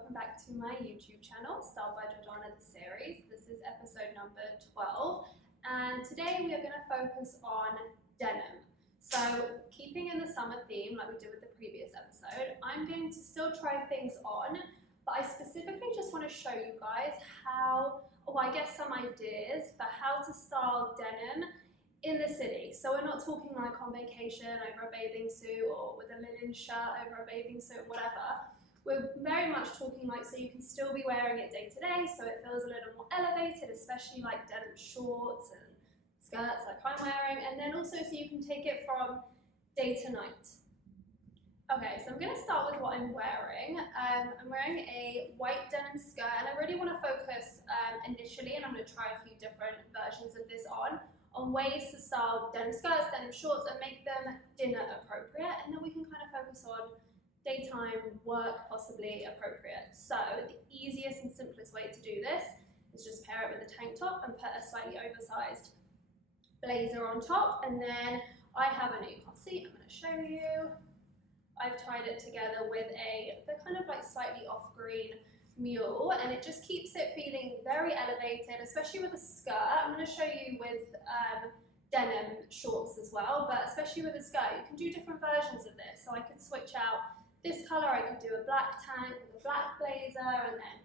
welcome back to my YouTube channel, Styled by Jordana, the series. This is episode number 12, and today we are going to focus on denim. So, keeping in the summer theme like we did with the previous episode, I'm going to still try things on, but I specifically just want to show you guys some ideas for how to style denim in the city. So we're not talking like on vacation over a bathing suit or with a linen shirt over a bathing suit, whatever. We're very much talking like so you can still be wearing it day to day, so it feels a little more elevated, especially like denim shorts and skirts like I'm wearing, and then also so you can take it from day to night. Okay, so I'm going to start with what I'm wearing. I'm wearing a white denim skirt, and I really want to focus initially, and I'm going to try a few different versions of this on ways to style denim skirts, denim shorts, and make them dinner appropriate, and then we can kind of focus on daytime work possibly appropriate. So the easiest and simplest way to do this is just pair it with a tank top and put a slightly oversized blazer on top, and then I have a new see, I'm going to show you. I've tied it together with the kind of like slightly off green mule, and it just keeps it feeling very elevated, especially with a skirt. I'm going to show you with denim shorts as well, but especially with a skirt, you can do different versions of this. So I could switch out this color, I could do a black tank with a black blazer and then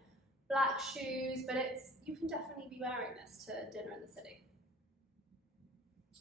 black shoes, but you can definitely be wearing this to dinner in the city.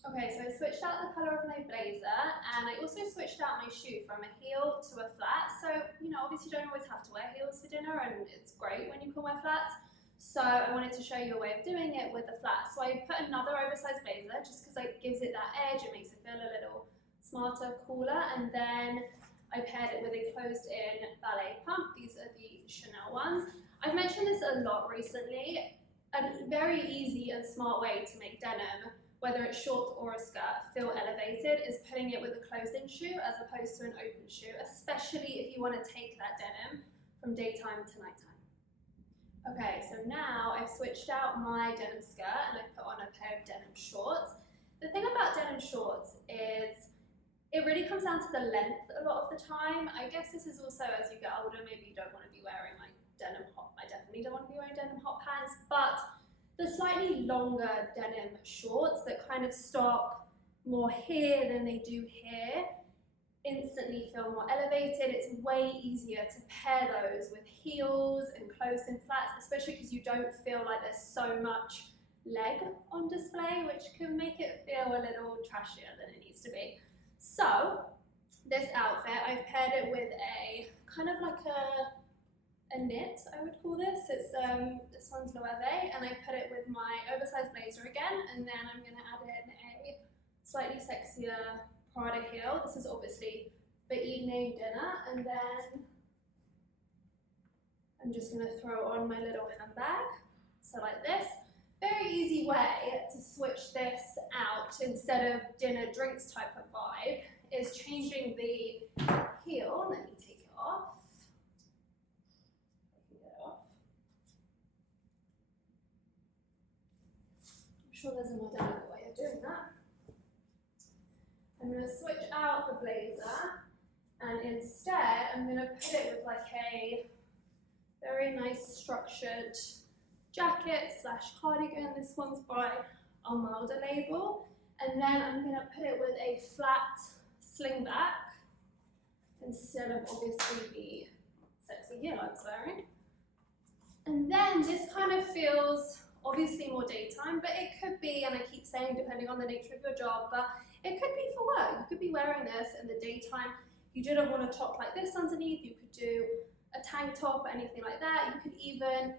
Okay, so I switched out the color of my blazer, and I also switched out my shoe from a heel to a flat. So, obviously you don't always have to wear heels for dinner, and it's great when you can wear flats. So I wanted to show you a way of doing it with the flat. So I put another oversized blazer just because it gives it that edge, it makes it feel a little smarter, cooler, and then I paired it with a closed-in ballet pump. These are the Chanel ones. I've mentioned this a lot recently. A very easy and smart way to make denim, whether it's shorts or a skirt, feel elevated is putting it with a closed-in shoe as opposed to an open shoe, especially if you want to take that denim from daytime to nighttime. Okay, so now I've switched out my denim skirt and I've put on a pair of denim shorts. The thing about denim shorts is it really comes down to the length a lot of the time. I guess this is also as you get older, maybe you don't want to be wearing like denim hot. I definitely don't want to be wearing denim hot pants, but the slightly longer denim shorts that kind of stop more here than they do here instantly feel more elevated. It's way easier to pair those with heels and closed-in flats, especially because you don't feel like there's so much leg on display, which can make it feel a little trashier than it needs to be. So this outfit, I've paired it with a kind of like a knit, I would call this. It's this one's Loewe, and I put it with my oversized blazer again, and then I'm going to add in a slightly sexier Prada heel. This is obviously for evening dinner, and then I'm just going to throw on my little handbag. So like this. Very easy way to switch this out instead of dinner drinks type of vibe is changing the heel. Let me take it off. I'm sure there's a more delicate way of doing that. I'm going to switch out the blazer, and instead I'm going to put it with like a very nice structured jacket / cardigan. This one's by Almada label, and then I'm going to put it with a flat slingback instead of obviously the sexy heel I was wearing. And then this kind of feels obviously more daytime, but it could be, and I keep saying depending on the nature of your job, but it could be for work. You could be wearing this in the daytime. If you didn't want a top like this underneath, you could do a tank top or anything like that. You could even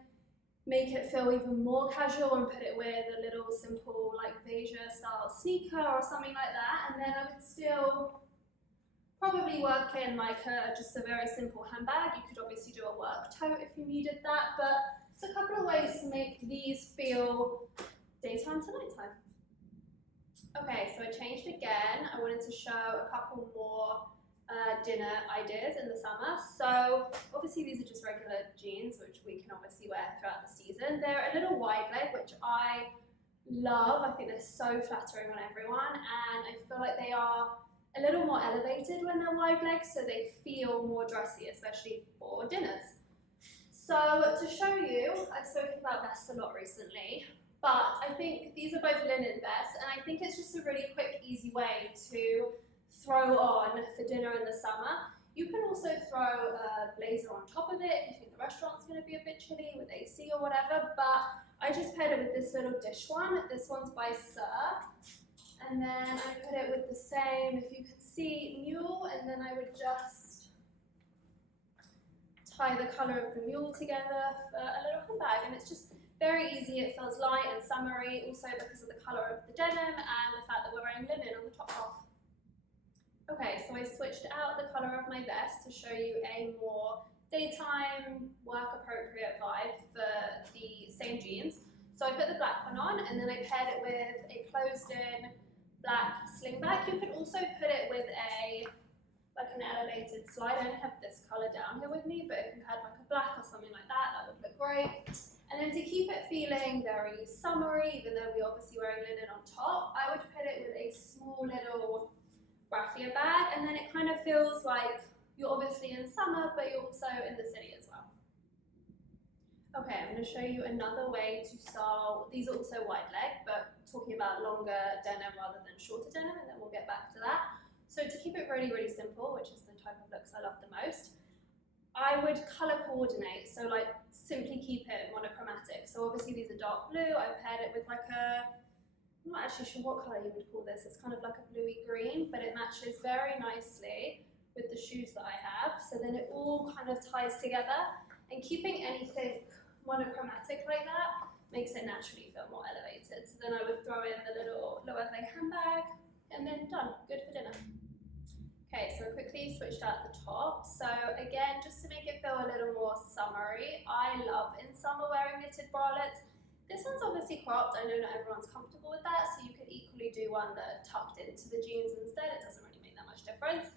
make it feel even more casual and put it with a little simple like beige style sneaker or something like that, and then I would still probably work in like just a very simple handbag. You could obviously do a work tote if you needed that, but it's a couple of ways to make these feel daytime to nighttime. Okay, so I changed again. I wanted to show a couple more dinner ideas in the summer. So obviously these are just regular jeans, which we can obviously wear throughout the season. They're a little wide leg, which I love. I think they're so flattering on everyone, and I feel like they are a little more elevated when they're wide legs, so they feel more dressy, especially for dinners. So to show you, I've spoken about vests a lot recently, but I think these are both linen vests, and I think it's just a really quick, easy way to throw on for dinner in the summer. You can also throw a blazer on top of it if you think the restaurant's going to be a bit chilly with AC or whatever, but I just paired it with this little dish one. This one's by Sir. And then I put it with the same, if you could see, mule, and then I would just tie the colour of the mule together for a little handbag, and it's just very easy. It feels light and summery, also because of the colour of the denim and the fact that we're wearing linen on the top half. Okay, so I switched out the colour of my vest to show you a more daytime, work-appropriate vibe for the same jeans. So I put the black one on, and then I paired it with a closed-in black sling bag. You could also put it with an elevated slide. I only have this colour down here with me, but if you had like a black or something like that, that would look great. And then to keep it feeling very summery, even though we're obviously wearing linen on top, I would put it with a small little raffia bag, and then it kind of feels like you're obviously in summer, but you're also in the city as well. Okay, I'm going to show you another way to style. These are also wide leg, but talking about longer denim rather than shorter denim, and then we'll get back to that. So to keep it really, really simple, which is the type of looks I love the most, I would colour coordinate, so like simply keep it monochromatic. So obviously these are dark blue. I paired it with like a, I'm not actually sure what colour you would call this. It's kind of like a bluey green, but it matches very nicely with the shoes that I have. So then it all kind of ties together, and keeping anything monochromatic like that makes it naturally feel more elevated. So then I would throw in the little Loewe handbag, and then done, good for dinner. Okay, so I quickly switched out the top. So again, just to make it feel a little more summery, I love in summer wearing knitted bralettes. This one's obviously cropped. I know not everyone's comfortable with that, so you could equally do one that tucked into the jeans instead. It doesn't really make that much difference.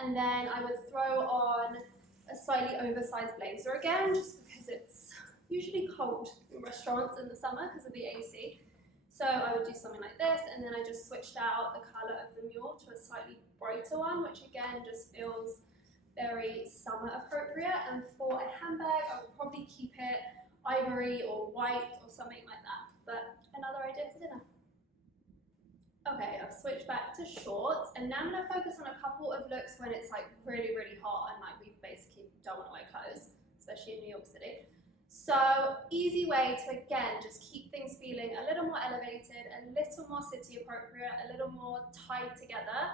And then I would throw on a slightly oversized blazer again, just because it's usually cold in restaurants in the summer because of the AC. So I would do something like this, and then I just switched out the colour of the mule to a slightly brighter one, which again just feels very summer appropriate. And for a handbag, I would probably keep it ivory or white or something like that, but another idea for dinner. Okay, I've switched back to shorts, and now I'm going to focus on a couple of looks when it's like really, really hot and like we basically don't want to wear clothes, especially in New York City. So easy way to again just keep things feeling a little more elevated, a little more city appropriate, a little more tied together.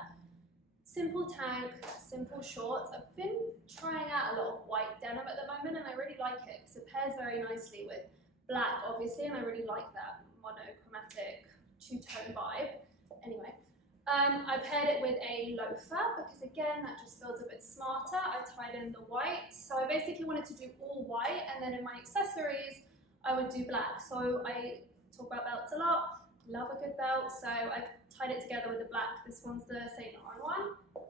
Simple tank, simple shorts. I've been trying out a lot of white denim at the moment, and I really like it because it pairs very nicely with black obviously, and I really like that monochromatic two-tone vibe. Anyway, I paired it with a loafer because again that just feels a bit smarter. I tied in the white, so I basically wanted to do all white, and then in my accessories I would do black. So I talk about belts a lot, love a good belt, so I tied it together with the black. This one's the Saint Laurent one,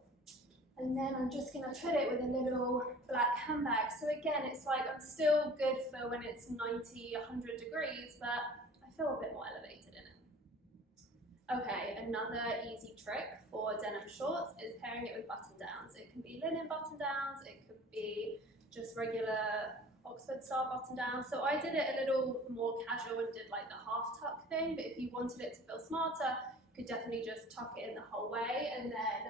and then I'm just going to put it with a little black handbag. So again, it's like I'm still good for when it's 90, 100 degrees, but I feel a bit more elevated in it. Okay, another easy trick for denim shorts is pairing it with button downs. It can be linen button downs, it could be just regular Oxford style button downs. So I did it a little more casual and did like the half tuck thing, but if you wanted it to feel smarter, you could definitely just tuck it in the whole way, and then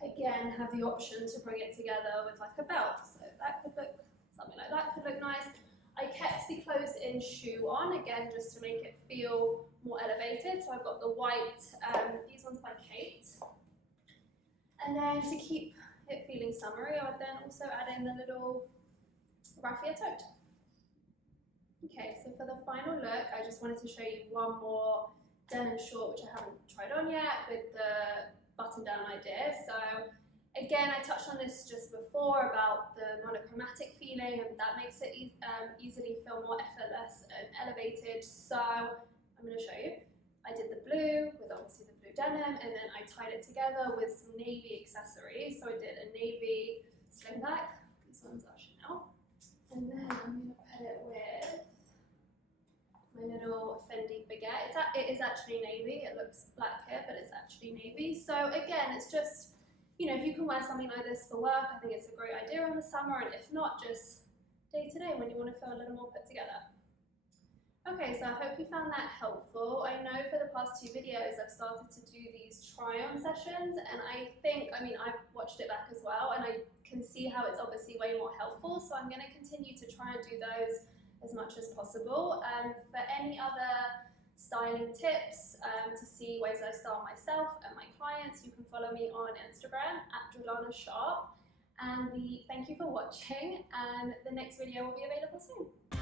again have the option to bring it together with like a belt. So that could look, something like that could look nice. I kept the closed-in shoe on, again, just to make it feel more elevated. So I've got the white, these ones by Kate. And then to keep it feeling summery, I would then also add in the little raffia tote. Okay, so for the final look, I just wanted to show you one more denim short, which I haven't tried on yet, with the button-down idea. So again, I touched on this just before about the monochromatic feeling, and that makes it easily feel more effortless and elevated. So I'm going to show you. I did the blue with obviously the blue denim, and then I tied it together with some navy accessories. So I did a navy sling bag. These ones are Chanel. And then I'm going to put it with my little Fendi baguette. It is actually navy. It looks black here, but it's actually navy. So again, it's just, you know, if you can wear something like this for work, I think it's a great idea in the summer, and if not, just day to day when you want to feel a little more put together. Okay, so I hope you found that helpful. I know for the past 2 videos I've started to do these try-on sessions, and I mean, I've watched it back as well, and I can see how it's obviously way more helpful, so I'm going to continue to try and do those as much as possible. For any other styling tips, to see ways I style myself and my clients, you can follow me on Instagram at Jordana Sharp. And thank you for watching, and the next video will be available soon.